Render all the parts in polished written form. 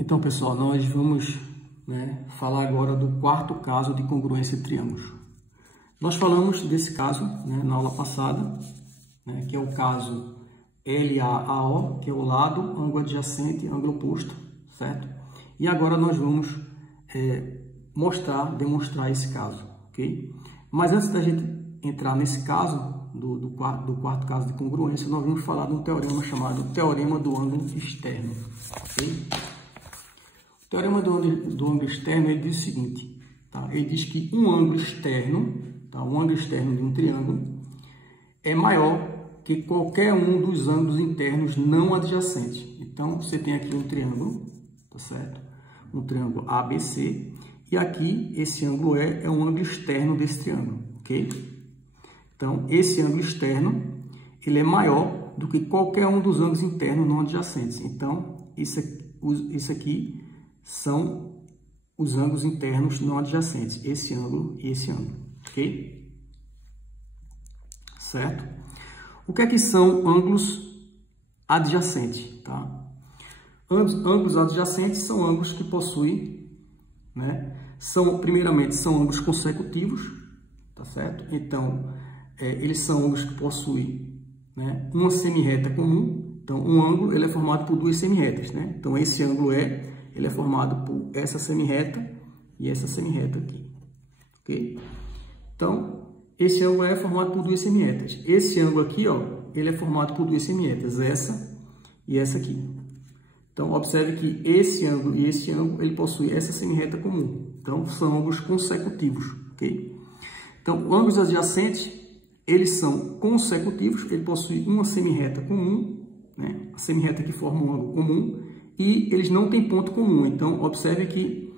Então, pessoal, nós vamos falar agora do quarto caso de congruência de triângulos. Nós falamos desse caso na aula passada, que é o caso LAAO, que é o lado, ângulo adjacente, ângulo oposto, certo? E agora nós vamos demonstrar esse caso, ok? Mas antes da gente entrar nesse caso, do quarto caso de congruência, nós vamos falar de um teorema chamado Teorema do Ângulo Externo, ok? O teorema do ângulo externo ele diz o seguinte, tá? Ele diz que um ângulo externo, tá? Um ângulo externo de um triângulo é maior que qualquer um dos ângulos internos não adjacentes. Então, você tem aqui um triângulo, tá certo? Um triângulo ABC, e aqui esse ângulo é um ângulo externo desse triângulo, ok? Então, esse ângulo externo, ele é maior do que qualquer um dos ângulos internos não adjacentes. Então, isso aqui são os ângulos internos não adjacentes, esse ângulo e esse ângulo, ok? Certo? O que é que são ângulos adjacentes, tá? Ângulos adjacentes são ângulos que possuem, primeiramente, são ângulos consecutivos, tá certo? Então, eles são ângulos que possuem uma semirreta comum. Então, um ângulo ele é formado por duas semirretas, Então, esse ângulo ele é formado por essa semirreta e essa semirreta aqui, ok? Então, esse ângulo é formado por duas semirretas. Esse ângulo aqui, ó, ele é formado por duas semirretas, essa e essa aqui. Então, observe que esse ângulo e esse ângulo, ele possui essa semirreta comum. Então, são ângulos consecutivos, ok? Então, ângulos adjacentes, eles são consecutivos, ele possui uma semirreta comum, a semirreta que forma um ângulo comum, e eles não têm ponto comum. Então, observe que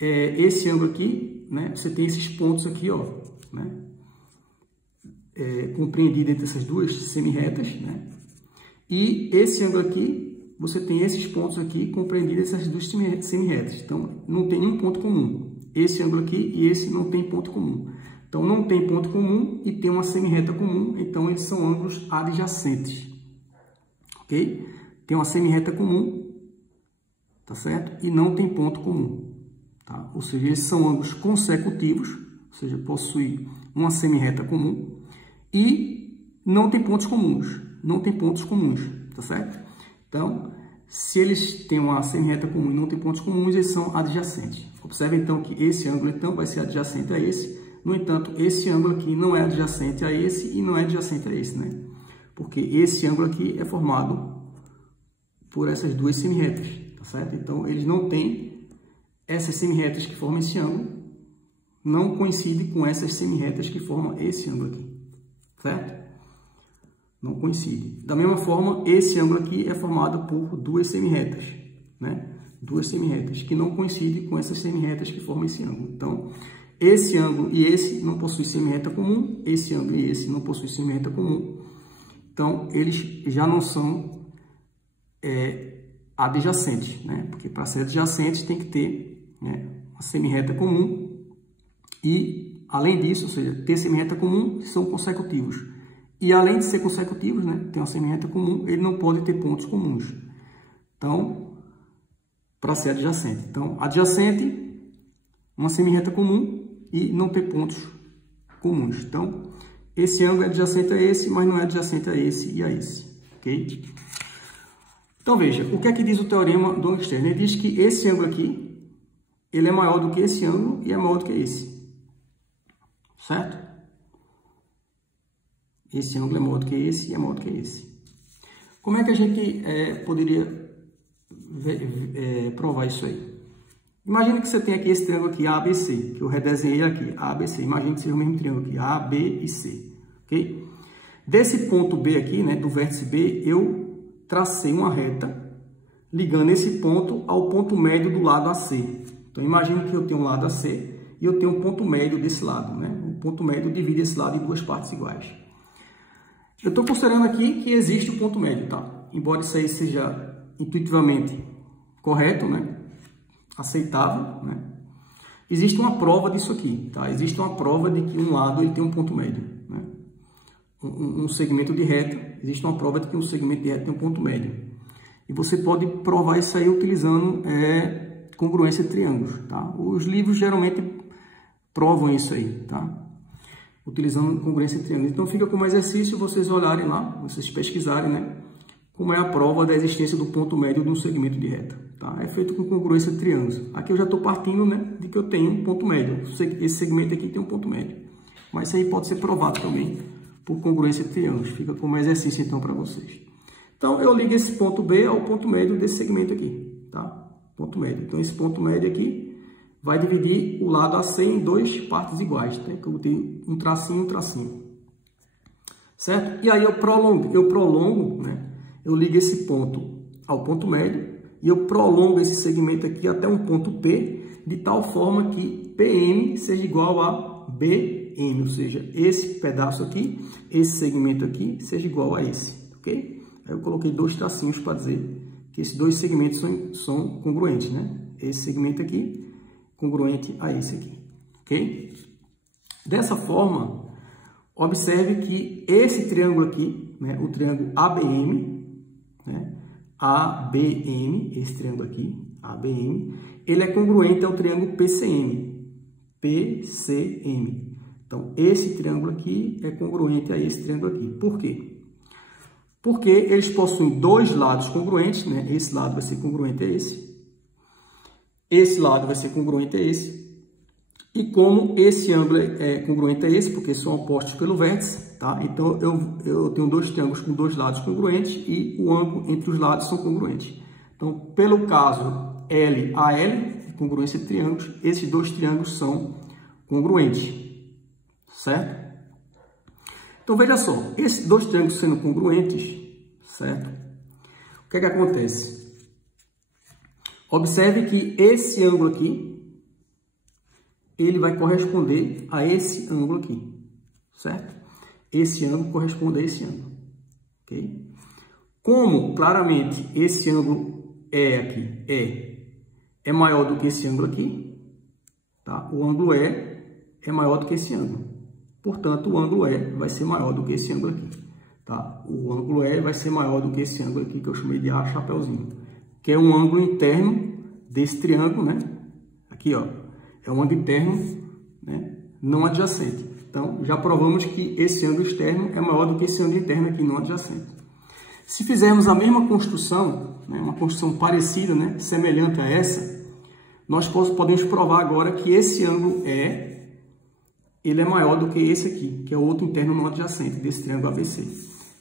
esse ângulo aqui, você tem esses pontos aqui, ó, compreendido entre essas duas semirretas, e esse ângulo aqui, você tem esses pontos aqui compreendidos entre essas duas semirretas. Então, não tem nenhum ponto comum. Esse ângulo aqui e esse não tem ponto comum. Então, não tem ponto comum e tem uma semirreta comum, então eles são ângulos adjacentes, ok? Tem uma semirreta comum, tá certo? E não tem ponto comum, tá? Ou seja, eles são ângulos consecutivos, ou seja, possuem uma semirreta comum e não tem pontos comuns, tá certo? Então, se eles têm uma semirreta comum e não tem pontos comuns, eles são adjacentes. Observe então que esse ângulo então vai ser adjacente a esse. No entanto, esse ângulo aqui não é adjacente a esse e não é adjacente a esse, Porque esse ângulo aqui é formado por essas duas semirretas, tá certo? Então, eles não têm essas semirretas que formam esse ângulo, não coincidem com essas semirretas que formam esse ângulo aqui, certo? Não coincide. Da mesma forma, esse ângulo aqui é formado por duas semirretas, Duas semirretas que não coincidem com essas semirretas que formam esse ângulo. Então, esse ângulo e esse não possuem semirreta comum, esse ângulo e esse não possuem semirreta comum. Então, eles já não são adjacentes, Porque para ser adjacentes tem que ter uma semirreta comum e, além disso, ou seja, ter semirreta comum, são consecutivos. E, além de ser consecutivos, tem uma semirreta comum, ele não pode ter pontos comuns. Então, para ser adjacente. Então, adjacente, uma semirreta comum e não ter pontos comuns. Então, esse ângulo é adjacente a esse, mas não é adjacente a esse e a esse, ok? Então, veja, o que é que diz o teorema do ângulo externo? Ele diz que esse ângulo aqui, ele é maior do que esse ângulo e é maior do que esse, certo? Esse ângulo é maior do que esse e é maior do que esse. Como é que a gente poderia provar isso aí? Imagina que você tem aqui esse triângulo aqui, ABC, que eu redesenhei aqui, ABC. Imagina que seja o mesmo triângulo aqui, A, B e C, ok? Desse ponto B aqui, do vértice B, eu tracei uma reta ligando esse ponto ao ponto médio do lado AC. Então, imagina que eu tenho um lado AC e eu tenho um ponto médio desse lado, O ponto médio divide esse lado em duas partes iguais. Eu estou considerando aqui que existe o ponto médio, tá? Embora isso aí seja intuitivamente correto, aceitável, existe uma prova disso aqui, tá? Existe uma prova de que um lado ele tem um ponto médio, Um segmento de reta, existe uma prova de que um segmento de reta tem um ponto médio. E você pode provar isso aí utilizando congruência de triângulos, tá? Os livros geralmente provam isso aí, tá? Utilizando congruência de triângulos. Então fica como exercício vocês olharem lá, vocês pesquisarem, né? Como é a prova da existência do ponto médio de um segmento de reta, tá? É feito com congruência de triângulos. Aqui eu já estou partindo, né, de que eu tenho um ponto médio. Esse segmento aqui tem um ponto médio. Mas isso aí pode ser provado também por congruência de triângulos. Fica como exercício então para vocês. Então eu ligo esse ponto B ao ponto médio desse segmento aqui, tá? Ponto médio. Então esse ponto médio aqui vai dividir o lado AC em duas partes iguais, tá? Que eu tenho um tracinho e um tracinho. Certo? E aí eu prolongo, né? Eu ligo esse ponto ao ponto médio e eu prolongo esse segmento aqui até um ponto P, de tal forma que PM seja igual a BM, ou seja, esse pedaço aqui, esse segmento aqui, seja igual a esse, ok? Aí eu coloquei dois tracinhos para dizer que esses dois segmentos são congruentes, né? Esse segmento aqui, congruente a esse aqui, ok? Dessa forma, observe que esse triângulo aqui, né, o triângulo ABM, né, ABM, esse triângulo aqui, ABM, ele é congruente ao triângulo PCM, PCM. Então, esse triângulo aqui é congruente a esse triângulo aqui. Por quê? Porque eles possuem dois lados congruentes, né? Esse lado vai ser congruente a esse. Esse lado vai ser congruente a esse. E como esse ângulo é congruente a esse, porque são opostos pelo vértice, tá? Então, eu tenho dois triângulos com dois lados congruentes e o ângulo entre os lados são congruentes. Então, pelo caso LAL, congruência de triângulos, esses dois triângulos são congruentes, certo? Então, veja só, esses dois triângulos sendo congruentes, certo? O que é que acontece? Observe que esse ângulo aqui, ele vai corresponder a esse ângulo aqui, certo? Esse ângulo corresponde a esse ângulo, ok? Como, claramente, esse ângulo aqui é maior do que esse ângulo aqui, tá? O ângulo é maior do que esse ângulo. Portanto, o ângulo vai ser maior do que esse ângulo aqui, tá? O ângulo vai ser maior do que esse ângulo aqui, que eu chamei de A chapeuzinho, que é um ângulo interno desse triângulo, né? Aqui, ó. É um ângulo interno, né, não adjacente. Então, já provamos que esse ângulo externo é maior do que esse ângulo interno aqui não adjacente. Se fizermos a mesma construção, né, uma construção parecida, né, semelhante a essa, nós podemos provar agora que esse ângulo ele é maior do que esse aqui, que é o outro interno não adjacente desse triângulo ABC.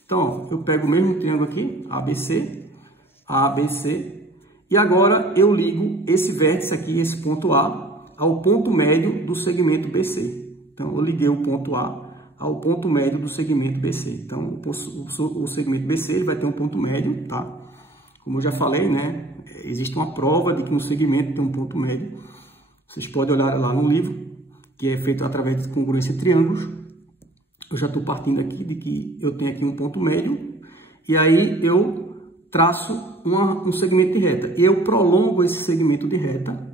Então, ó, eu pego o mesmo triângulo aqui, ABC, ABC, e agora eu ligo esse vértice aqui, esse ponto A, ao ponto médio do segmento BC. Então, eu liguei o ponto A ao ponto médio do segmento BC. Então, o segmento BC ele vai ter um ponto médio, tá? Como eu já falei, né? Existe uma prova de que um segmento tem um ponto médio. Vocês podem olhar lá no livro, que é feito através de congruência de triângulos. Eu já estou partindo aqui de que eu tenho aqui um ponto médio. E aí, eu traço um segmento de reta. E eu prolongo esse segmento de reta,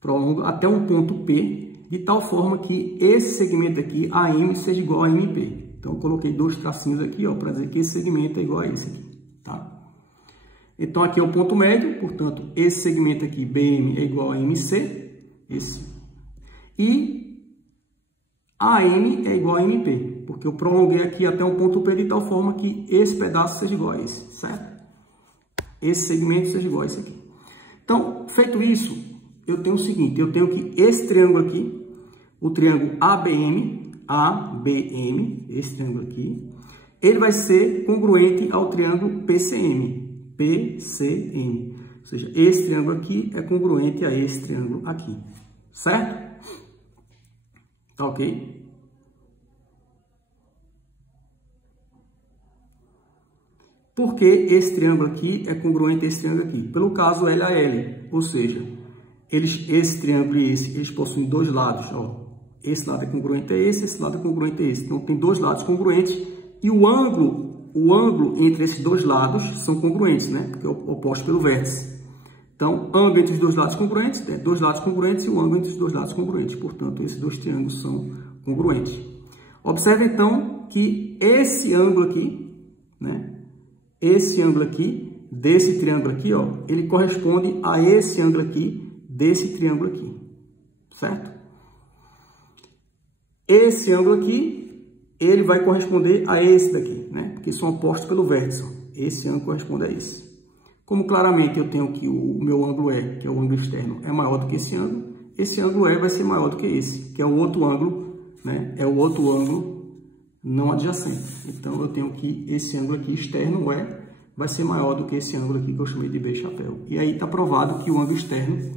prolongo até um ponto P, de tal forma que esse segmento aqui, AM, seja igual a MP. Então, eu coloquei dois tracinhos aqui, ó, para dizer que esse segmento é igual a esse aqui, tá? Então, aqui é o ponto médio, portanto, esse segmento aqui, BM, é igual a MC, esse. E AM é igual a MP, porque eu prolonguei aqui até um ponto P de tal forma que esse pedaço seja igual a esse, certo? Esse segmento seja igual a esse aqui. Então, feito isso, eu tenho o seguinte, eu tenho que esse triângulo aqui, o triângulo ABM, esse triângulo aqui, ele vai ser congruente ao triângulo PCM, ou seja, esse triângulo aqui é congruente a esse triângulo aqui, certo? Tá ok? Porque esse triângulo aqui é congruente a esse triângulo aqui, pelo caso LAL, ou seja, esse triângulo e eles possuem dois lados, ó. Esse lado é congruente a esse lado é congruente a esse. Então, tem dois lados congruentes e o ângulo entre esses dois lados são congruentes, né? Porque é oposto pelo vértice. Então, ângulo entre os dois lados congruentes, dois lados congruentes e o ângulo entre os dois lados congruentes. Portanto, esses dois triângulos são congruentes. Observe, então, que esse ângulo aqui, né? Esse ângulo aqui desse triângulo aqui, ó, ele corresponde a esse ângulo aqui desse triângulo aqui, certo? Esse ângulo aqui, ele vai corresponder a esse daqui, né? Porque são opostos pelo vértice. Ó. Esse ângulo corresponde a esse. Como claramente eu tenho que o meu ângulo E, que é o ângulo externo, é maior do que esse ângulo E vai ser maior do que esse, que é o outro ângulo, né? É o outro ângulo não adjacente. Então, eu tenho que esse ângulo aqui externo, o E, vai ser maior do que esse ângulo aqui que eu chamei de B chapéu. E aí está provado que o ângulo externo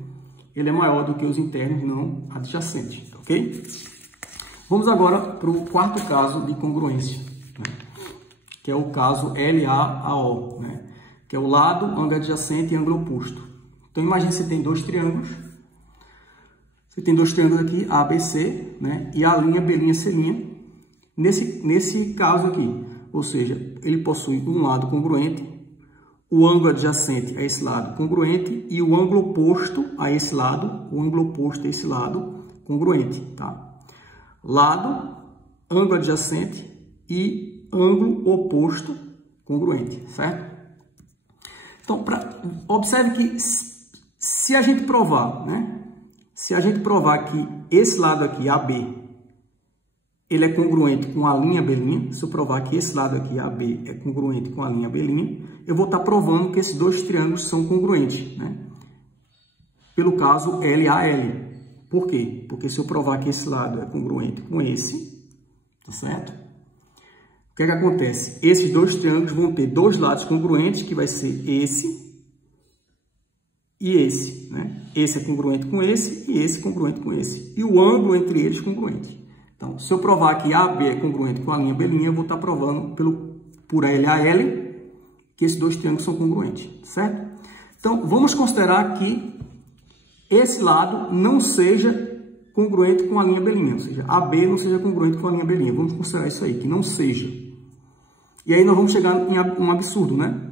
ele é maior do que os internos não adjacentes, ok? Vamos agora para o quarto caso de congruência, né? Que é o caso LAAO, né? Que é o lado, ângulo adjacente e ângulo oposto. Então, imagine que você tem dois triângulos. Você tem dois triângulos aqui, ABC, né? E a linha B', C'. Nesse caso aqui, ou seja, ele possui um lado congruente, o ângulo adjacente a esse lado congruente e o ângulo oposto a esse lado, congruente, tá? Lado, ângulo adjacente e ângulo oposto congruente, certo? Então, observe que se a gente provar, né? Se a gente provar que esse lado aqui, AB, ele é congruente com a linha B', se eu provar que esse lado aqui, AB, é congruente com a linha B', eu vou estar provando que esses dois triângulos são congruentes, né? Pelo caso LAL. Por quê? Porque se eu provar que esse lado é congruente com esse, tá certo? O que é que acontece? Esses dois triângulos vão ter dois lados congruentes, que vai ser esse e esse, né? Esse é congruente com esse e esse é congruente com esse. E o ângulo entre eles é congruente. Então, se eu provar que AB é congruente com a linha B', eu vou estar provando por LAL que esses dois triângulos são congruentes, certo? Então, vamos considerar que esse lado não seja congruente com a linha B', ou seja, AB não seja congruente com a linha B'. Vamos considerar isso aí, que não seja. E aí nós vamos chegar em um absurdo, né?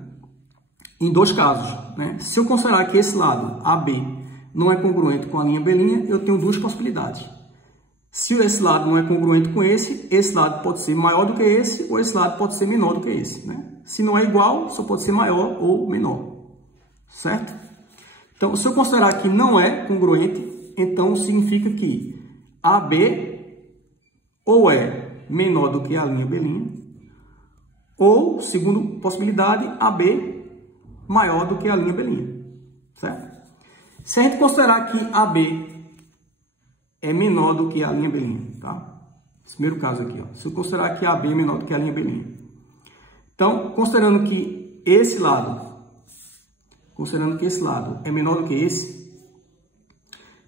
Em dois casos, né? Se eu considerar que esse lado, AB, não é congruente com a linha B', eu tenho duas possibilidades. Se esse lado não é congruente com esse lado pode ser maior do que esse, ou esse lado pode ser menor do que esse, né? Se não é igual, só pode ser maior ou menor, certo? Então, se eu considerar que não é congruente, então significa que AB ou é menor do que a linha B', ou, segunda possibilidade, AB maior do que a linha B', certo? Se a gente considerar que AB é menor do que a linha B', tá? Esse primeiro caso aqui, ó. Se eu considerar que AB é menor do que a linha B'. Então, considerando que esse lado é menor do que esse,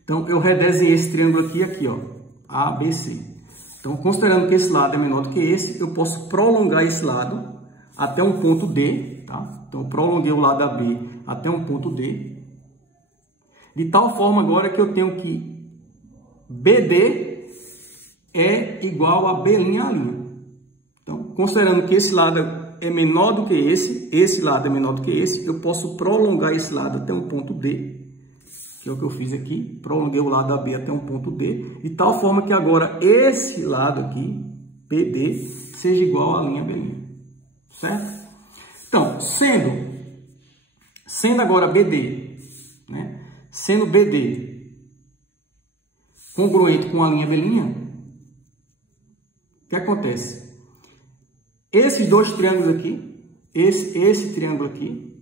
então eu redesenhei esse triângulo aqui, ó, ABC. Então, considerando que esse lado é menor do que esse, eu posso prolongar esse lado até um ponto D, tá? Então, eu prolonguei o lado AB até um ponto D, de tal forma agora que eu tenho que BD é igual a B' a linha. Então, considerando que esse lado é menor do que esse lado é menor do que esse, eu posso prolongar esse lado até um ponto D, que é o que eu fiz aqui. Prolonguei o lado AB até um ponto D, de tal forma que agora esse lado aqui, BD, seja igual à linha B', certo? Então, sendo agora BD, né? Sendo BD congruente com a linha B', o que acontece? Esses dois triângulos aqui, esse triângulo aqui,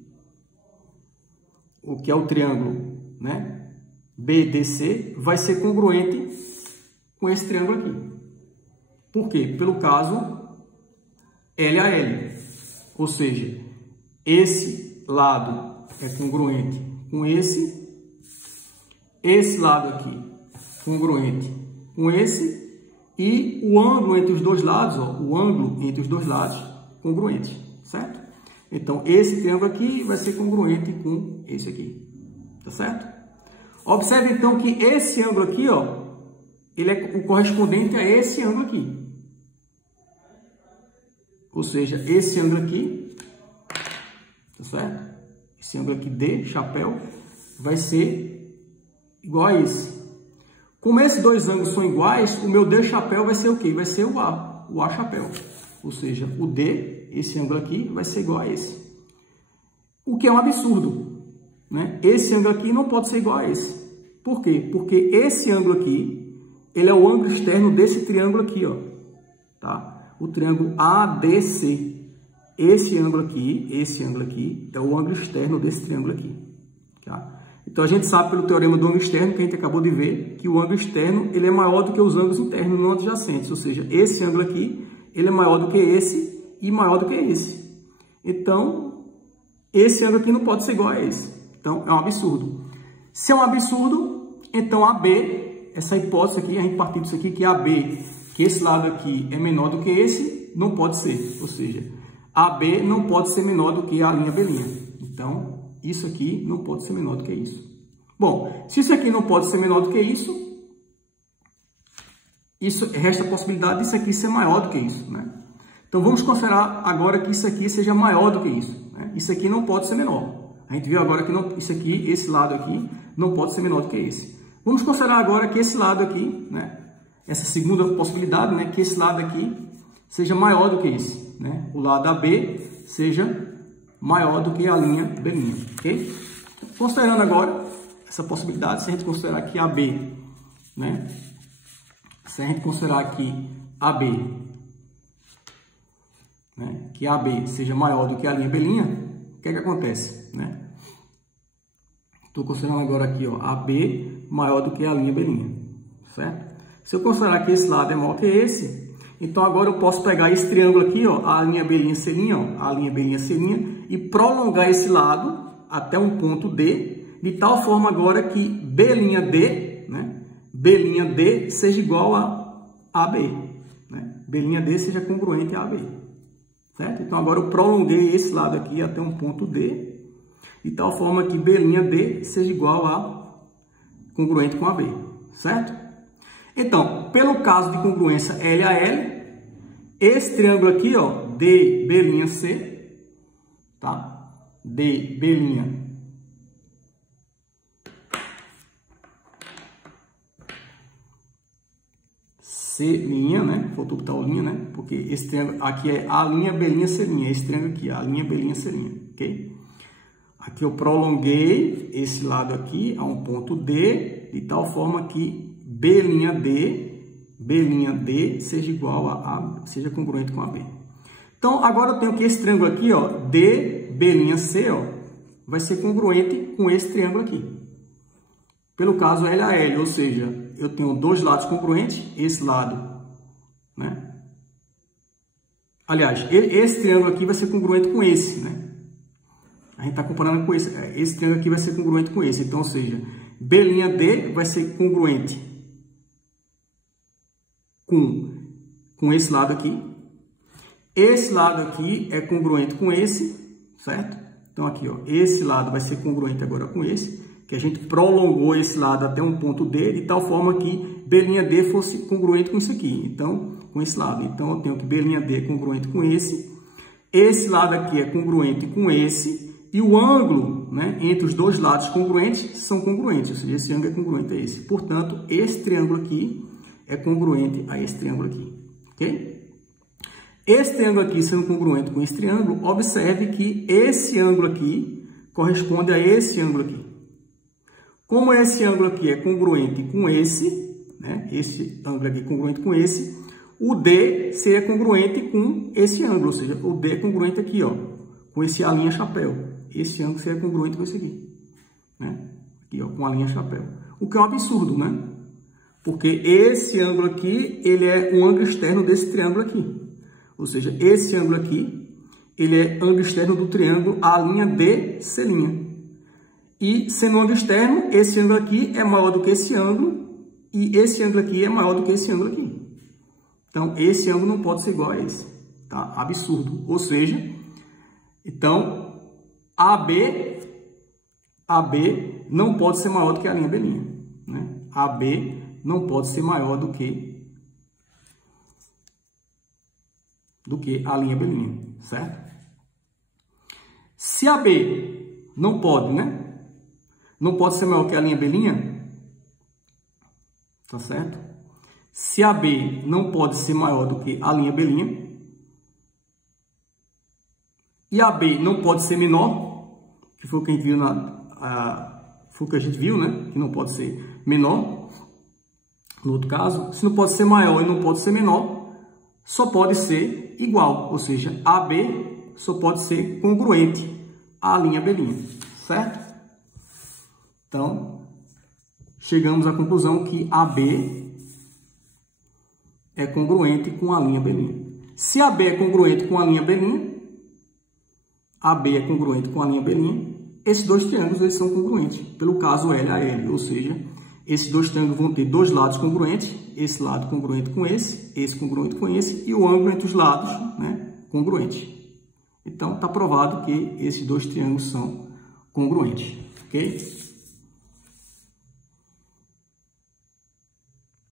o que é o triângulo, né, BDC, vai ser congruente com esse triângulo aqui. Por quê? Pelo caso LAL, ou seja, esse lado é congruente com esse lado aqui congruente com esse, e o ângulo entre os dois lados, ó, congruente, certo? Então, esse triângulo aqui vai ser congruente com esse aqui, tá certo? Observe, então, que esse ângulo aqui, ó, ele é o correspondente a esse ângulo aqui. Ou seja, esse ângulo aqui, tá certo? Esse ângulo aqui D, chapéu, vai ser igual a esse. Como esses dois ângulos são iguais, o meu D chapéu vai ser o quê? Vai ser o A chapéu. Ou seja, o D, esse ângulo aqui, vai ser igual a esse. o que é um absurdo, né? Esse ângulo aqui não pode ser igual a esse. Por quê? Porque esse ângulo aqui, ele é o ângulo externo desse triângulo aqui, ó, tá? O triângulo ABC. Esse ângulo aqui é o ângulo externo desse triângulo aqui, tá? Então, a gente sabe pelo teorema do ângulo externo, que a gente acabou de ver, que o ângulo externo ele é maior do que os ângulos internos não adjacentes. Ou seja, esse ângulo aqui ele é maior do que esse e maior do que esse. Então, esse ângulo aqui não pode ser igual a esse. Então, é um absurdo. Se é um absurdo, então AB, essa hipótese aqui, a gente partiu disso aqui, que AB, que esse lado aqui é menor do que esse, não pode ser. Ou seja, AB não pode ser menor do que a linha B'. Então, isso aqui não pode ser menor do que isso. Bom, se isso aqui não pode ser menor do que isso resta a possibilidade disso aqui ser maior do que isso, né? Então, vamos considerar agora que isso aqui seja maior do que isso, né? Isso aqui não pode ser menor. A gente viu agora que não, isso aqui, esse lado aqui, não pode ser menor do que esse. Vamos considerar agora que esse lado aqui, né? Essa segunda possibilidade, né? Que esse lado aqui seja maior do que esse, né? O lado AB seja maior do que a linha B', ok? Considerando agora essa possibilidade, se a gente considerar que AB, né? Se a gente considerar aqui AB, né? Que AB seja maior do que a linha B', o que é que acontece, né? Estou considerando agora aqui, ó, AB maior do que a linha B', certo? Se eu considerar que esse lado é maior que esse, então agora eu posso pegar esse triângulo aqui, ó, a linha B', C', ó, a linha B', C', e prolongar esse lado até um ponto D, de tal forma agora que B'D, né? B'D seja igual a AB, né? B'D seja congruente a AB, certo? Então agora eu prolonguei esse lado aqui até um ponto D, de tal forma que B'D seja igual a congruente com AB, certo? Então, pelo caso de congruência L a L, esse triângulo aqui, ó, DB', tá? DB', C', né? Faltou botar o linha, né? Porque esse triângulo aqui é a linha B', C', esse triângulo aqui, a linha B', C', ok? Aqui eu prolonguei esse lado aqui a um ponto D, de tal forma que B'D seja igual seja congruente com AB. Então, agora eu tenho que esse triângulo aqui, ó, DB', ó, vai ser congruente com esse triângulo aqui. Pelo caso L a L, ou seja, eu tenho dois lados congruentes, esse lado, né? Aliás, esse triângulo aqui vai ser congruente com esse, né? A gente está comparando com esse. Esse triângulo aqui vai ser congruente com esse. Então, ou seja, B'D vai ser congruente com esse lado aqui. Esse lado aqui é congruente com esse, certo? Então, aqui, ó, esse lado vai ser congruente agora com esse, que a gente prolongou esse lado até um ponto D, de tal forma que B'D fosse congruente com isso aqui. Então, com esse lado. Então, eu tenho que B'D é congruente com esse. Esse lado aqui é congruente com esse. E o ângulo, né, entre os dois lados congruentes são congruentes. Ou seja, esse ângulo é congruente a esse. Portanto, esse triângulo aqui é congruente a esse triângulo aqui. Ok? Esse triângulo aqui sendo congruente com esse triângulo, observe que esse ângulo aqui corresponde a esse ângulo aqui. Como esse ângulo aqui é congruente com esse, né, esse ângulo aqui é congruente com esse, o D seria congruente com esse ângulo, ou seja, o D é congruente aqui, ó, com esse a linha chapéu. Esse ângulo seria congruente com esse aqui, né? Aqui, ó, com a linha chapéu. O que é um absurdo, né? Porque esse ângulo aqui, ele é um ângulo externo desse triângulo aqui. Ou seja, esse ângulo aqui, ele é ângulo externo do triângulo A', B, C'. E, sendo um ângulo externo, esse ângulo aqui é maior do que esse ângulo, e esse ângulo aqui é maior do que esse ângulo aqui. Então, esse ângulo não pode ser igual a esse, tá? Absurdo. Ou seja, então, AB não pode ser maior do que a linha B', né? AB não pode ser maior do que a linha B', certo? Se AB não pode, né? Não pode ser maior que a linha B', tá certo? Se AB não pode ser maior do que a linha B', e AB não pode ser menor, que foi o que a gente viu foi o que a gente viu, né? Que não pode ser menor. No outro caso, se não pode ser maior e não pode ser menor, só pode ser igual, ou seja, AB só pode ser congruente à linha B', certo? Então, chegamos à conclusão que AB é congruente com a linha B'. Se AB é congruente com a linha B', AB é congruente com a linha B', esses dois triângulos eles são congruentes, pelo caso L a L, ou seja, esses dois triângulos vão ter dois lados congruentes, esse lado congruente com esse congruente com esse, e o ângulo entre os lados, né, congruente. Então, está provado que esses dois triângulos são congruentes, ok?